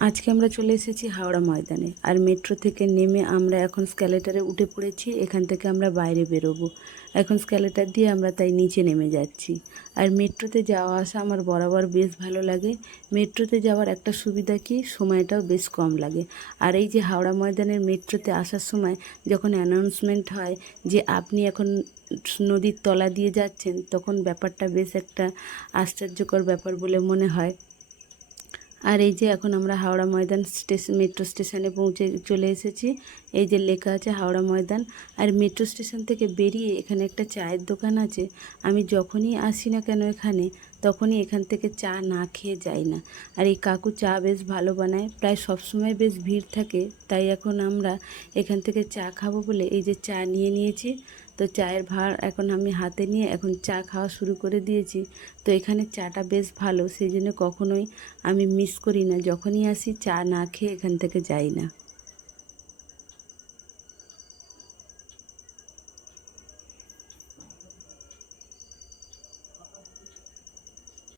আজকে আমরা চলে এসেছি হাওড়া ময়দানে। আর মেট্রো থেকে নেমে আমরা এখন স্ক্যালেটারে উঠে পড়েছি। এখান থেকে আমরা বাইরে বেরোবো। এখন স্ক্যালেটার দিয়ে আমরা তাই নিচে নেমে যাচ্ছি। আর মেট্রোতে যাওয়া আসা আমার বরাবর বেশ ভালো লাগে। মেট্রোতে যাওয়ার একটা সুবিধা কি, সময়টাও বেশ কম লাগে। আর এই যে হাওড়া ময়দানের মেট্রোতে আসার সময় যখন অ্যানাউন্সমেন্ট হয় যে আপনি এখন নদীর তলা দিয়ে যাচ্ছেন, তখন ব্যাপারটা বেশ একটা আশ্চর্যকর ব্যাপার বলে মনে হয়। আর এই যে এখন আমরা হাওড়া ময়দান মেট্রো স্টেশনে পৌঁছে চলে এসেছি। এই যে লেখা আছে হাওড়া ময়দান। আর মেট্রো স্টেশন থেকে বেরিয়ে এখানে একটা চায়ের দোকান আছে। আমি যখনই আসি না কেন এখানে, তখনই এখান থেকে চা না খেয়ে যাই না। আর এই কাকু চা বেশ ভালো বানায়, প্রায় সবসময় বেশ ভিড় থাকে। তাই এখন আমরা এখান থেকে চা খাবো বলে এই যে চা নিয়ে নিয়েছি। তো চায়ের ভাঁড় এখন আমি হাতে নিয়ে এখন চা খাওয়া শুরু করে দিয়েছি। তো এখানে চাটা বেশ ভালো, সেই জন্য কখনোই আমি মিস করি না, যখনই আসি চা না খেয়ে এখান থেকে যাই না।